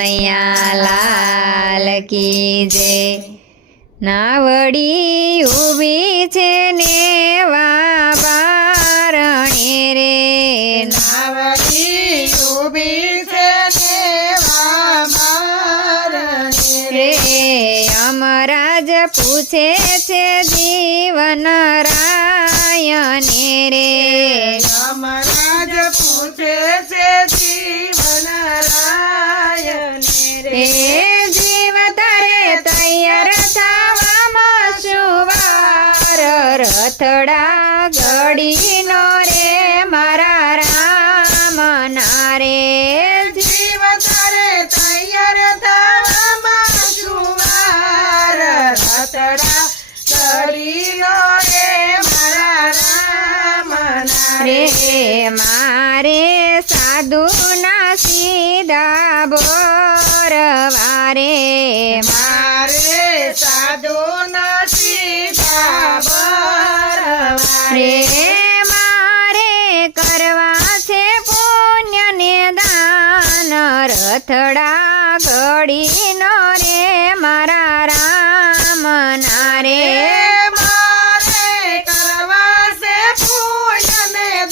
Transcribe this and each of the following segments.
કનૈયા લાલ કી જે નાવડી ઊભી છે ને વા રે. નાવડી ઊભી છે ને રે. અમરાજ પૂછે છે જીવન રાયને રથડા ઘડીનો રે મારા રામ ના રે. જીવ તારે તૈયાર થવામાં સુવાર રે મારા રામ રે. મારે સાધુ ના સીધા બોરવારે. મારે સાધુ નસીબા રે મારે કરવા છે પુણ્ય ને દાન રથડા ઘડીનો રે મારા રામ. ના રે મારે કરવા છે પૂજ્ય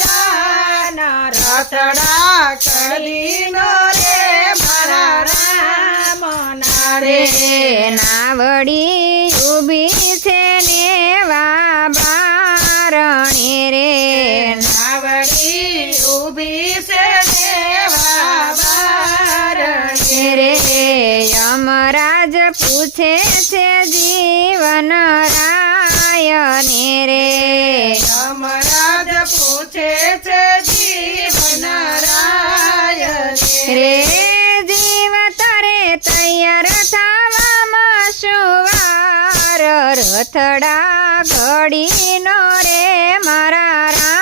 દાન રથડા કલીનો રે મારા રામ. ના રે રે નાવડી ઊભી છે ને રે યમરાજ પૂછે છે જીવન રાયને રે યમરાજ પૂછે છે જીવન રાયને રે જીવ, તારે તૈયાર થવામાં સુવાર રથડા ઘડીનો રે, મારા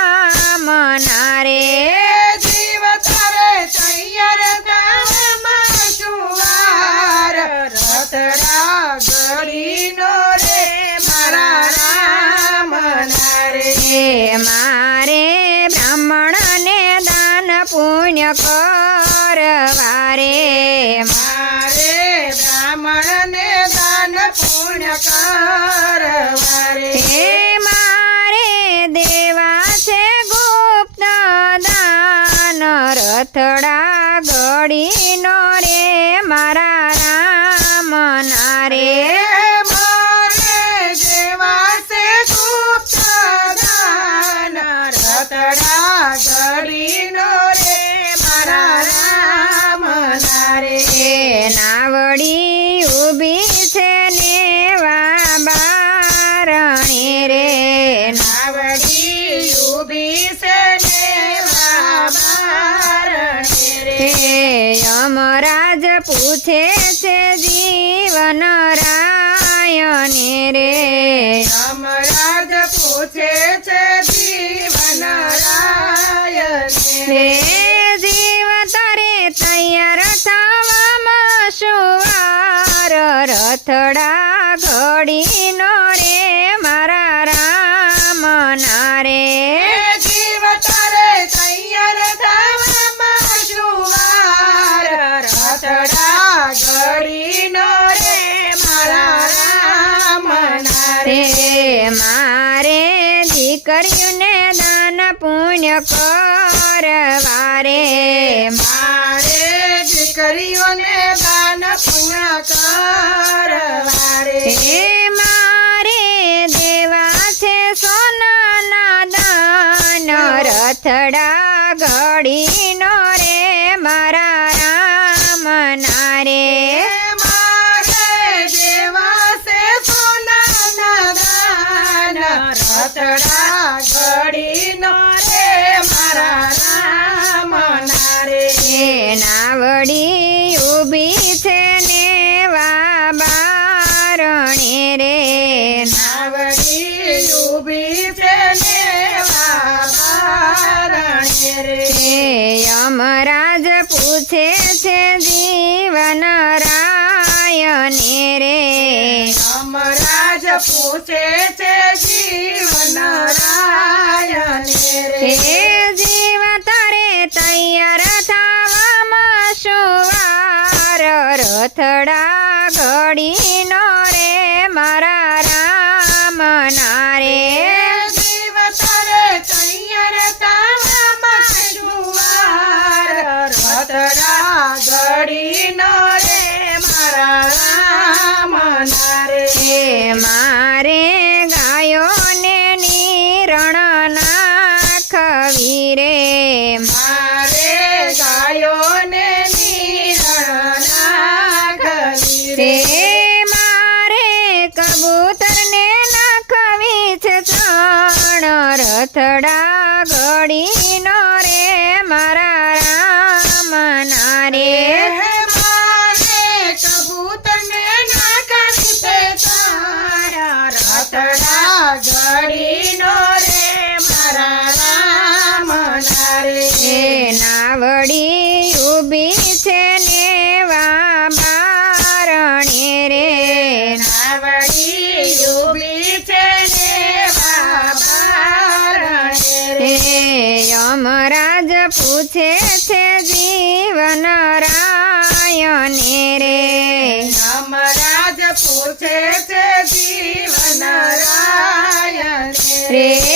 કરવારે મારે બ્રાહ્મણને દાન પુણ્ય કરવારે. હે મારે દેવા છે ગુપ્ત દાન રથડા નાવડી ઊભી છે ને વા રે. નાવડી ઊભી પૂછે છે જીવન રાયને રે. યમરાજ પૂછે છે જીવન રાયને રે. જીવ રથડા ઘડીનો રે મારા રામ ના રે જીવ તારે તૈયાર થવામાં શુવાર રથડા ઘડીનો રે મારા રામ ના રે રે મારે દીકરીઓને દાન પુણ્ય કરવારે. મારે દીકરીઓને દાન પુણ્ય કરવારે હે મારે દેવા છે સોનાના દાન. રથડા ઘડીનો રે મારા રામ ના રે. મારે દેવા છે સોનાના દાન. રતડા પૂછે છે જીવન રાયને રે. જીવ તારે તૈયાર થવામાં સુવાર રથડા ઘડીનો રે મારા રામ જીવ તારે તૈયાર તાવામાં જુવાર રતડા મારે ગાયોને નિરણ તે રે મારે કબૂતરને નાખવી છે ત્રણ રથડા ઘડીનો રે મારા રામ નારે મારે કબૂતરને નાખવી ઘડીનો પૂછે છે જીવન રાયને રે. યમરાજ પૂછે છે જીવન રાયણ રે.